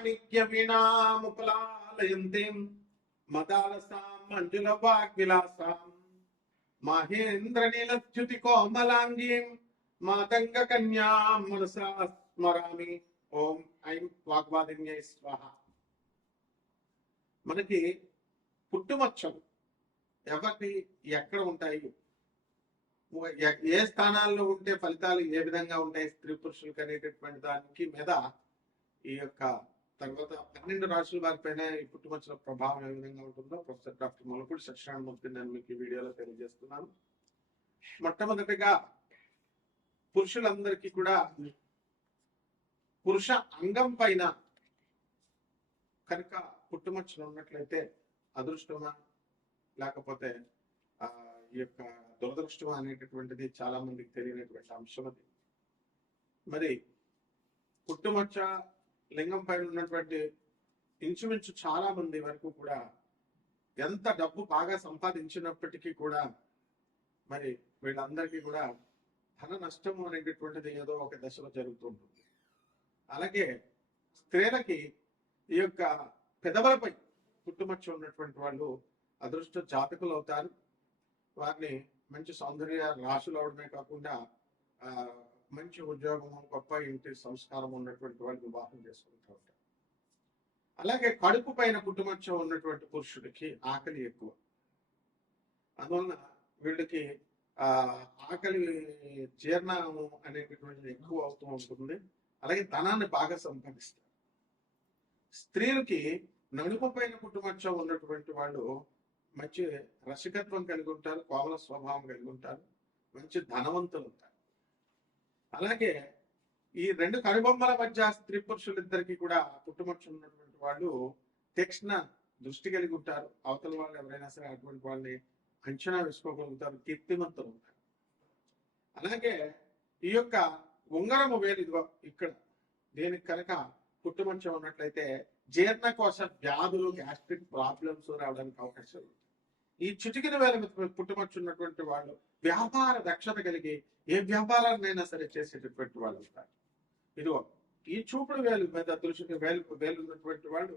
మాణిక్య వీణాముకులాలయంతి మదాలసాం మంజుల వాగ్విలాసాం మహేంద్ర నీలచ్యుతి కోమలాంగీం మాతంగ కన్యాం మనసా స్మరామి. ఓం ఐం వాగ్వాదిన్యై స్వాహ. మనకి పుట్టుమచ్చలు ఎవరికి ఎక్కడ ఉంటాయి? ఏ స్థానాల్లో ఉంటే ఫలితాలు ఏ విధంగా ఉంటాయి? స్త్రీ పురుషులకు అనేటటువంటి దానికి మీద ఈ యొక్క తర్వాత పన్నెండు రాశుల వారిపైన ఈ పుట్టుమచ్చల ప్రభావం ఏ విధంగా ఉంటుందో ప్రొఫెసర్ డాక్టర్ మొలపూడి సత్యనారాయణమూర్తి నేను మీకు ఈ వీడియోలో తెలియజేస్తున్నాను. మొట్టమొదటిగా పురుషులందరికీ కూడా పురుష అంగం పైన కనుక పుట్టుమచ్చలు ఉన్నట్లయితే అదృష్టమా? లేకపోతే ఆ ఈ యొక్క దురదృష్టమా అనేటటువంటిది చాలా మందికి తెలియనటువంటి అంశం అది. మరి పుట్టుమచ్చ లింగం పైన ఉన్నటువంటి ఇంచుమించు చాలా మంది వరకు కూడా ఎంత డబ్బు బాగా సంపాదించినప్పటికీ కూడా మరి వీళ్ళందరికీ కూడా ధన నష్టము అనేటటువంటిది ఏదో ఒక దశలో జరుగుతుంటుంది అలాగే స్త్రీలకి ఈ యొక్క పెదవులపై పుట్టుమచ్చ ఉన్నటువంటి వాళ్ళు అదృష్ట జాతకులు అవుతారు. వారిని మంచి సౌందర్య రాశులు అవడమే కాకుండా మంచి ఉద్యోగము గొప్ప ఇంటి సంస్కారం ఉన్నటువంటి వాళ్ళు వివాహం చేసుకుంటూ ఉంటారు. అలాగే కడుపు పైన పుట్టుమచ్చ ఉన్నటువంటి పురుషుడికి ఆకలి ఎక్కువ. అందువలన వీళ్ళకి ఆ ఆకలి జీర్ణము అనేటటువంటిది ఎక్కువ అవుతూ ఉంటుంది. అలాగే ధనాన్ని బాగా సంపాదిస్తారు. స్త్రీలకి నడుము పైన పుట్టుమచ్చ ఉన్నటువంటి వాళ్ళు మంచి రసికత్వం కలిగి ఉంటారు కోమల స్వభావం కలిగి ఉంటారు మంచి ధనవంతులు ఉంటారు. అలాగే ఈ రెండు కనుబొమ్మల మధ్య స్త్రీ పురుషులిద్దరికి కూడా పుట్టుమచ్చ ఉన్నటువంటి వాళ్ళు తీక్ష్ణ దృష్టి కలిగి ఉంటారు. అవతల వాళ్ళు ఎవరైనా సరే అటువంటి వాళ్ళని అంచనా వేసుకోగలుగుతారు కీర్తిమంతులు ఉంటారు. అలాగే ఈ యొక్క ఉంగరము వేలు ఇదిగో ఇక్కడ. దీనికి కనుక పుట్టుమంచం ఉన్నట్లయితే జీర్ణకోశ వ్యాధులు గ్యాస్ట్రిక్ ప్రాబ్లమ్స్ రావడానికి అవకాశం ఉంది ఈ చిటికిన వేల పుట్టుమచ్చు ఉన్నటువంటి వాళ్ళు వ్యాపార దక్షత కలిగి ఏ వ్యాపారాన్నైనా సరే చేసేటటువంటి వాళ్ళు ఉంటారు. ఇదిగో ఈ చూపుడు వేలు మీద దృష్టి వేలు వేలు ఉన్నటువంటి వాళ్ళు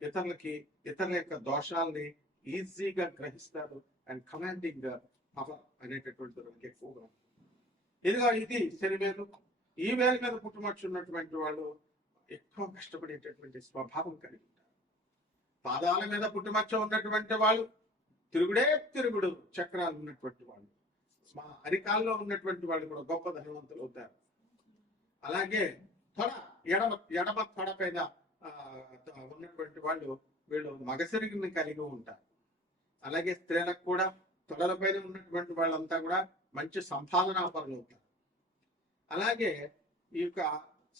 ఇతరులకి ఇతరుల యొక్క దోషాల్ని ఈజీగా గ్రహిస్తారు అండ్ కమాండింగ్ పవర్ అనేటటువంటి దానికి ఎక్కువగా ఇదిగా ఇదిగో ఇది శని వేలు. ఈ వేల మీద పుట్టుమచ్చు ఉన్నటువంటి వాళ్ళు ఎక్కువ కష్టపడేటటువంటి స్వభావం కలిగి ఉంటారు. పాదాల మీద పుట్టుమచ్చ ఉన్నటువంటి వాళ్ళు తిరుగుడే తిరుగుడు చక్రాలు ఉన్నటువంటి వాళ్ళు. మా అరికాల్లో ఉన్నటువంటి వాళ్ళు కూడా గొప్ప ధనవంతులు అవుతారు. అలాగే తొడ ఎడమ ఎడమ తొడ పైన ఉన్నటువంటి వాళ్ళు వీళ్ళు మగసిరిగిని కలిగి ఉంటారు. అలాగే స్త్రీలకు కూడా తొడలపైన ఉన్నటువంటి వాళ్ళంతా కూడా మంచి సంపాదనా పరులు అవుతారు. అలాగే ఈ యొక్క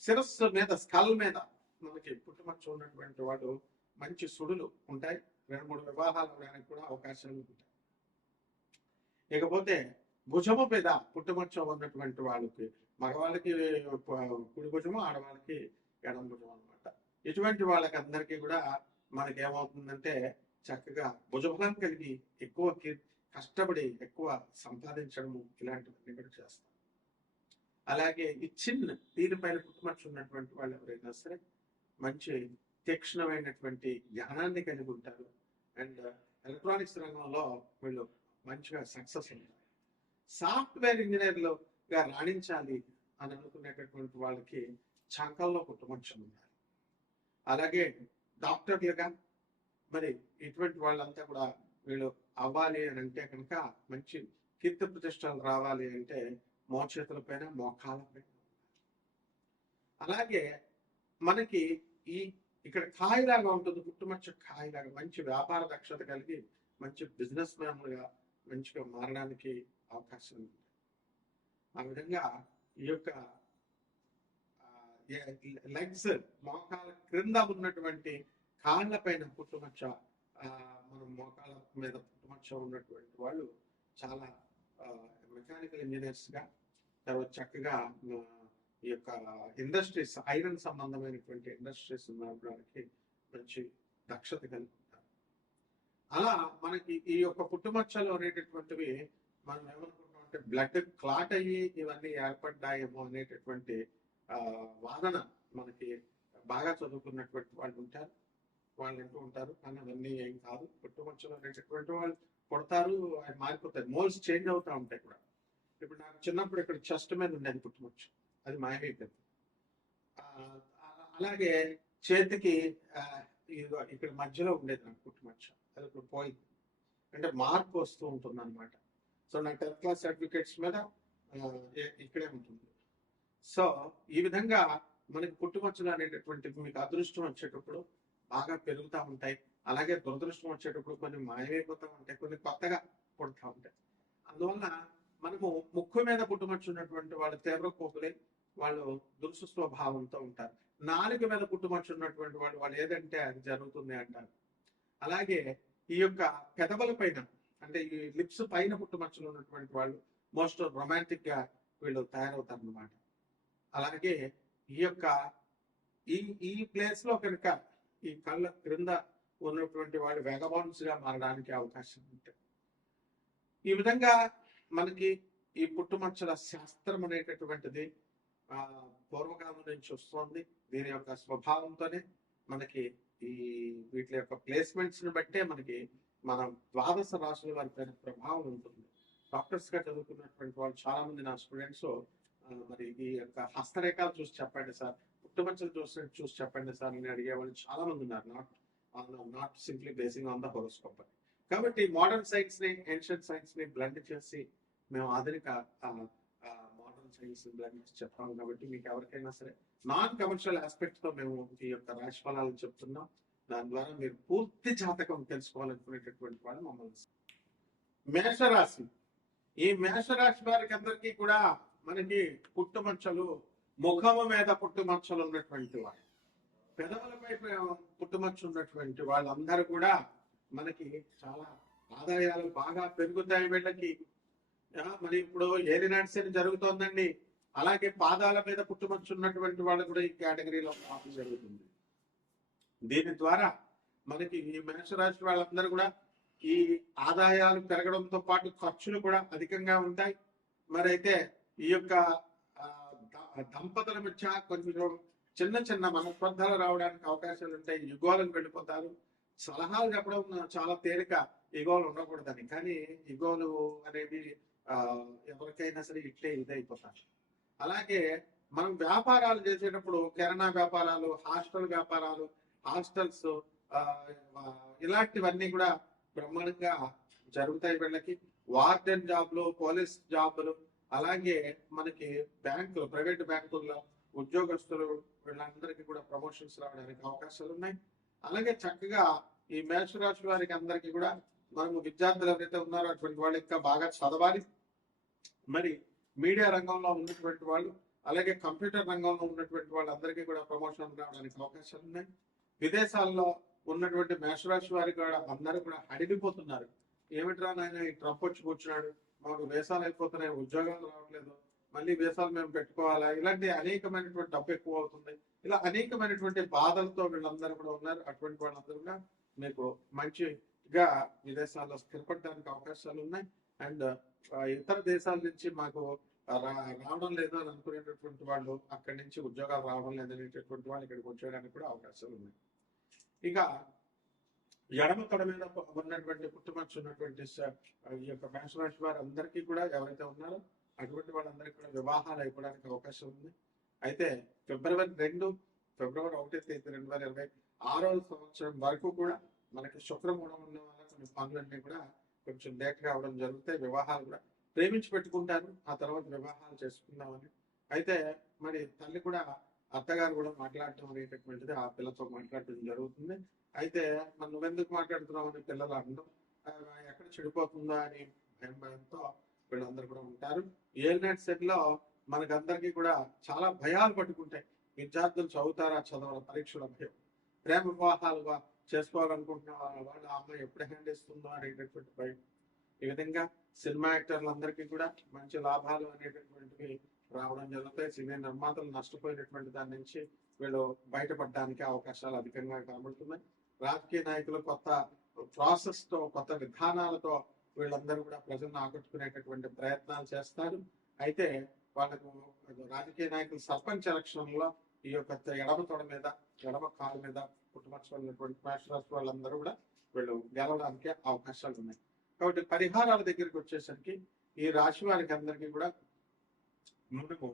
శిరస్సు మీద స్కల్ మీద మనకి పుట్టుమచ్చ ఉన్నటువంటి వాడు మంచి సుడులు ఉంటాయి. రెండు మూడు వివాహాలు అవడానికి కూడా అవకాశాలు ఉంటాయి. ఇకపోతే భుజము మీద పుట్టుమచ్చ ఉన్నటువంటి వాళ్ళకి మగవాళ్ళకి కుడి భుజము ఆడవాళ్ళకి ఎడం భుజం అనమాట ఇటువంటి వాళ్ళకి అందరికీ కూడా మనకి ఏమవుతుందంటే చక్కగా భుజబలం కలిగి ఎక్కువ కష్టపడి ఎక్కువ సంపాదించడము ఇలాంటివన్నీ కూడా చేస్తాం. అలాగే ఈ చిన్న దీనిపైన పుట్టుమచ్చు ఉన్నటువంటి వాళ్ళు ఎవరైనా సరే మంచి తీక్షణమైనటువంటి జ్ఞానాన్ని కలిగి ఉంటారు. అండ్ ఎలక్ట్రానిక్స్ రంగంలో వీళ్ళు మంచిగా సక్సెస్ ఉంటారు సాఫ్ట్వేర్ ఇంజనీర్లుగా రాణించాలి అని అనుకునేటటువంటి వాళ్ళకి చంకల్లో పుట్టుమచ్చలు ఉన్నారు. అలాగే డాక్టర్లుగా మరి ఇటువంటి వాళ్ళంతా కూడా వీళ్ళు అవ్వాలి అని అంటే కనుక మంచి కీర్తి ప్రతిష్టలు రావాలి అంటే మోచేతులపైన పైన అలాగే మనకి ఈ ఇక్కడ కాయలాగా ఉంటుంది పుట్టుమచ్చ కాయలాగా మంచి వ్యాపార దక్షత కలిగి మంచి బిజినెస్ మ్యాన్లుగా మంచిగా మారడానికి అవకాశం ఉంది. ఆ విధంగా ఈ యొక్క లెగ్స్ మోకాల క్రింద ఉన్నటువంటి కాళ్ళ పైన పుట్టుమచ్చ మనం మీద పుట్టుమచ్చ ఉన్నటువంటి వాళ్ళు చాలా మెకానికల్ ఇంజనీర్స్గా తర్వాత చక్కగా ఈ యొక్క ఇండస్ట్రీస్ ఐరన్ సంబంధమైనటువంటి ఇండస్ట్రీస్ నడపడానికి మంచి దక్షత కలిగి ఉంటారు అలా మనకి ఈ యొక్క పుట్టుమచ్చలు అనేటటువంటివి మనం ఏమనుకుంటాం అంటే బ్లడ్ క్లాట్ అయ్యి ఇవన్నీ ఏర్పడ్డాయేమో అనేటటువంటి వాదన మనకి బాగా చదువుకున్నటువంటి వాళ్ళు ఉంటారు. వాళ్ళు అంటూ ఉంటారు. కానీ అవన్నీ ఏం కాదు. పుట్టుమచ్చలు అనేటటువంటి వాళ్ళు కొడతారు అవి మారిపోతాయి. మోల్స్ చేంజ్ అవుతూ ఉంటాయి కూడా. ఇప్పుడు నాకు చిన్నప్పుడు ఇక్కడ చెస్ట్ మీద ఉండేది పుట్టుమచ్చు. అది మాయమైపోయింది. అలాగే చేతికి ఇక్కడ మధ్యలో ఉండేది నాకు పుట్టుమచ్చ. అది ఇప్పుడు పోయింది. అంటే మార్పు వస్తూ ఉంటుంది అనమాట సో నా టెన్త్ క్లాస్ సర్టిఫికేట్స్ మీద ఇక్కడే ఉంటుంది. సో ఈ విధంగా మనకి పుట్టుమచ్చలు అనేటటువంటివి మీకు అదృష్టం వచ్చేటప్పుడు బాగా పెరుగుతూ ఉంటాయి. అలాగే దురదృష్టం వచ్చేటప్పుడు కొన్ని మాయమైపోతూ ఉంటాయి కొన్ని కొత్తగా పుడతా ఉంటాయి. అందువల్ల మనము ముక్కు మీద పుట్టుమచ్చు ఉన్నటువంటి వాళ్ళు తీవ్ర కోపులే వాళ్ళు దురుసు స్వభావంతో ఉంటారు. నాలుక మీద పుట్టుమచ్చు ఉన్నటువంటి వాళ్ళు వాళ్ళు ఏదంటే అది జరుగుతుంది అంటారు. అలాగే ఈ యొక్క పెదవుల పైన అంటే ఈ లిప్స్ పైన పుట్టుమచ్చలు ఉన్నటువంటి వాళ్ళు మోస్ట్ రొమాంటిక్గా వీళ్ళు తయారవుతారు అన్నమాట అలాగే ఈ యొక్క ఈ ఈ ప్లేస్లో కనుక ఈ కళ్ళ క్రింద ఉన్నటువంటి వాళ్ళు వెగబౌన్స్గా మారడానికి అవకాశం ఉంటుంది ఈ విధంగా మనకి ఈ పుట్టుమచ్చల శాస్త్రం అనేటటువంటిది ఆ పూర్వకాలం నుంచి వస్తుంది. దీని యొక్క స్వభావంతోనే మనకి ఈ వీటి యొక్క ప్లేస్మెంట్స్ని బట్టే మనకి మన ద్వాదశ రాశుల వారి పైన ప్రభావం ఉంటుంది. డాక్టర్స్గా చదువుకున్నటువంటి వాళ్ళు చాలా మంది నా స్టూడెంట్స్. మరి ఈ యొక్క హస్తరేఖలు చూసి చెప్పండి సార్. పుట్టుమచ్చలు చూసి చూసి చెప్పండి సార్ నేను అడిగే వాళ్ళు చాలా మంది ఉన్నారు not not simply basing on the horoscope కాబట్టి మోడర్న్ సైన్స్ని ఏన్షియంట్ సైన్స్ని బ్లెండ్ చేసి మేము ఆధునిక మోడర్న్ సైన్స్ బ్లెండ్ చేసి చెప్పాము కాబట్టి మీకు ఎవరికైనా సరే నాన్ కమర్షియల్ ఆస్పెక్ట్తో మేము ఈ యొక్క రాశి ఫలాలను చెప్తున్నాం. దాని ద్వారా మీరు పూర్తి జాతకం తెలుసుకోవాలనుకునేటటువంటి వాళ్ళు మమ్మల్ని మేషరాశి. ఈ మేషరాశి వారికి అందరికీ కూడా మనకి పుట్టుమచ్చలు ముఖము మీద పుట్టుమచ్చలు ఉన్నటువంటి వాళ్ళు పెదవులపై పుట్టుమచ్చ ఉన్నటువంటి వాళ్ళందరూ కూడా మనకి చాలా ఆదాయాలు బాగా పెరుగుతాయి వీళ్ళకి. మరి ఇప్పుడు ఏలినాడ్సన్ జరుగుతోందండి. అలాగే పాదాల మీద పుట్టుమచ్చ ఉన్నటువంటి వాళ్ళు కూడా ఈ కేటగిరీలో పాపం జరుగుతుంది. దీని ద్వారా మనకి ఈ మేషరాశి వాళ్ళందరూ కూడా ఈ ఆదాయాలు పెరగడంతో పాటు ఖర్చులు కూడా అధికంగా ఉంటాయి. మరి అయితే ఈ యొక్క ద- దంపతుల మధ్య కొంచెం చిన్న చిన్న మనస్పర్ధలు రావడానికి అవకాశాలు ఉంటాయి. యుగోలకు వెళ్ళిపోతారు. సలహాలు చెప్పడం చాలా తేలిక ఇగోలు ఉండకూడదని. కానీ ఇగోలు అనేవి ఆ, ఎవరికైనా సరే ఇట్లే ఇదైపోతారు అలాగే మనం వ్యాపారాలు చేసేటప్పుడు కిరాణా వ్యాపారాలు హాస్టల్ వ్యాపారాలు హాస్టల్స్ ఇలాంటివన్నీ కూడా బ్రహ్మాండంగా జరుగుతాయి వీళ్ళకి. వార్డెన్ జాబ్లు పోలీస్ జాబ్లు అలాగే మనకి బ్యాంకులు ప్రైవేట్ బ్యాంకుల్లో ఉద్యోగస్తులు వీళ్ళందరికీ కూడా ప్రమోషన్స్ రావడానికి అవకాశాలు ఉన్నాయి. అలాగే చక్కగా ఈ మేషరాశి వారికి అందరికీ కూడా మనము విద్యార్థులు ఎవరైతే ఉన్నారో అటువంటి వాళ్ళు ఇంకా బాగా చదవాలి. మరి మీడియా రంగంలో ఉన్నటువంటి వాళ్ళు అలాగే కంప్యూటర్ రంగంలో ఉన్నటువంటి వాళ్ళందరికీ కూడా ప్రమోషన్ రావడానికి అవకాశాలు ఉన్నాయి. విదేశాల్లో ఉన్నటువంటి మేషరాశి వారికి కూడా అందరూ కూడా అడిగిపోతున్నారు. ఏమిట్రా నాయన ఈ ట్రంప్ వచ్చి కూర్చున్నాడు? మాకు వేసాలు అయిపోతున్నాయి ఉద్యోగాలు రావట్లేదు. మళ్ళీ వేసాలు మేము పెట్టుకోవాలా? ఇలాంటి అనేకమైనటువంటి డబ్బు ఎక్కువ అవుతుంది. ఇలా అనేకమైనటువంటి బాధలతో వీళ్ళందరూ కూడా ఉన్నారు. అటువంటి వాళ్ళందరూ కూడా మీకు మంచిగా విదేశాల్లో స్థిరపడడానికి అవకాశాలు ఉన్నాయి. అండ్ ఇతర దేశాల నుంచి మాకు రావడం లేదు అని అనుకునేటటువంటి వాళ్ళు అక్కడి నుంచి ఉద్యోగాలు రావడం లేదనేటటువంటి వాళ్ళు ఇక్కడికి వచ్చేయడానికి కూడా అవకాశాలు ఉన్నాయి. ఇక ఎడమ తొడ మీద ఉన్నటువంటి పుట్టుమచ్చు ఉన్నటువంటి ఈ యొక్క మేషరాశి వారు అందరికీ కూడా ఎవరైతే ఉన్నారో అటువంటి వాళ్ళందరికీ కూడా వివాహాలు అయిపోవడానికి అవకాశం ఉంది. అయితే ఫిబ్రవరి రెండు ఫిబ్రవరి ఒకటి తేదీ రెండు వేల ఇరవై ఆరో సంవత్సరం వరకు కూడా మనకి శుక్రమూఢం ఉన్న వల్ల కొన్ని పనులన్నీ కూడా కొంచెం లేట్ కావడం జరుగుతాయి. వివాహాలు కూడా ప్రేమించి పెట్టుకుంటారు ఆ తర్వాత వివాహాలు చేసుకుందామని. అయితే మరి తల్లి కూడా అత్తగారు కూడా మాట్లాడటం అనేటటువంటిది ఆ పిల్లతో మాట్లాడటం జరుగుతుంది. అయితే మనం నువ్వెందుకు మాట్లాడుతున్నావు అని పిల్లలు అనడం ఎక్కడ చెడిపోతుందా అని భయం భయంతో వీళ్ళందరూ కూడా ఉంటారు. ఏలినట్ సెట్లో మనకందరికీ కూడా చాలా భయాలు పట్టుకుంటాయి. విద్యార్థులు చదువుతారా చదవరా పరీక్షల భయం. ప్రేమ వివాహాలుగా చేసుకోవాలనుకుంటున్న వాళ్ళు ఆ అమ్మాయి ఎప్పుడు హ్యాండ్ ఇస్తుందో అనేటటువంటి భయం. ఈ విధంగా సినిమా యాక్టర్లు అందరికీ కూడా మంచి లాభాలు అనేటటువంటివి రావడం జరుగుతాయి. సినీ నిర్మాతలు నష్టపోయినటువంటి దాని నుంచి వీళ్ళు బయటపడడానికి అవకాశాలు అధికంగా కనబడుతున్నాయి. రాజకీయ నాయకులు కొత్త ప్రాసెస్తో కొత్త విధానాలతో వీళ్ళందరూ కూడా ప్రజలను ఆకట్టుకునేటటువంటి ప్రయత్నాలు చేస్తారు. అయితే వాళ్ళకు రాజకీయ నాయకులు సర్పంచ్ ఎలక్షన్లో ఈ యొక్క ఎడమ తొడ మీద ఎడమ కాలు మీద కుటుంబ ఉన్నటువంటి మేషరాశి వాళ్ళందరూ కూడా వీళ్ళు గెలవడానికి అవకాశాలు ఉన్నాయి కాబట్టి పరిహారాల దగ్గరికి వచ్చేసరికి ఈ రాశి వారికి అందరికీ కూడా మనము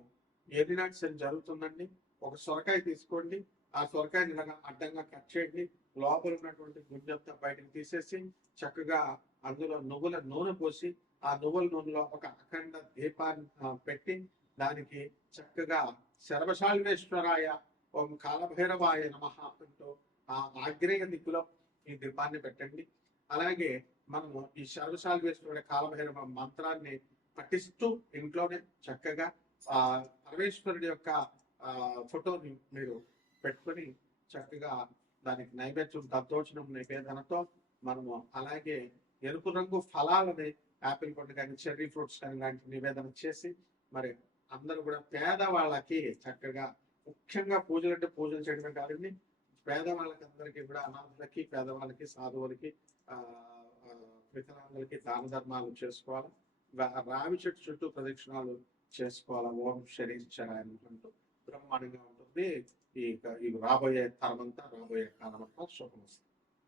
ఏలినాటి శని జరుగుతుందండి? ఒక సొరకాయ తీసుకోండి. ఆ సొరకాయని ఇలాగా అడ్డంగా కట్ చేయండి. లోపల ఉన్నటువంటి గుంజంతా బయటకు తీసేసి చక్కగా అందులో నువ్వుల నూనె పోసి ఆ నువ్వుల నూనెలో ఒక అఖండ దీపాన్ని పెట్టి దానికి చక్కగా శర్వశాల్వేశ్వరాయ ఓం కాలభైరవాయ నమ అంటూ ఆ ఆగ్నేయ దిక్కులో ఈ దీపాన్ని పెట్టండి. అలాగే మనము ఈ శర్వశాల్వేశ్వరుడి కాలభైరవ మంత్రాన్ని పఠిస్తూ ఇంట్లోనే చక్కగా ఆ పరమేశ్వరుడి యొక్క ఆ ఫోటోని మీరు పెట్టుకొని చక్కగా దానికి నైవేద్యం దద్దోచనం నివేదనతో మనము అలాగే ఎరుపు రంగు ఫలాలని యాపిల్ పండు కానీ చెర్రీ ఫ్రూట్స్ కానీ లాంటి నివేదన చేసి మరి అందరూ కూడా పేదవాళ్ళకి చక్కగా ముఖ్యంగా పూజలు అంటే పూజలు చేయడమే కాదండి. పేదవాళ్ళకి అందరికీ కూడా అనాథులకి పేదవాళ్ళకి సాధువులకి ఆ దాన ధర్మాలు చేసుకోవాలి. రావి చెట్టు చుట్టూ ప్రదక్షిణాలు చేసుకోవాలి? ఓం శరీరం బ్రహ్మాండంగా ఉంటుంది. ఈ రాబోయే తరమంతా రాబోయే కాలం అంతా శుభం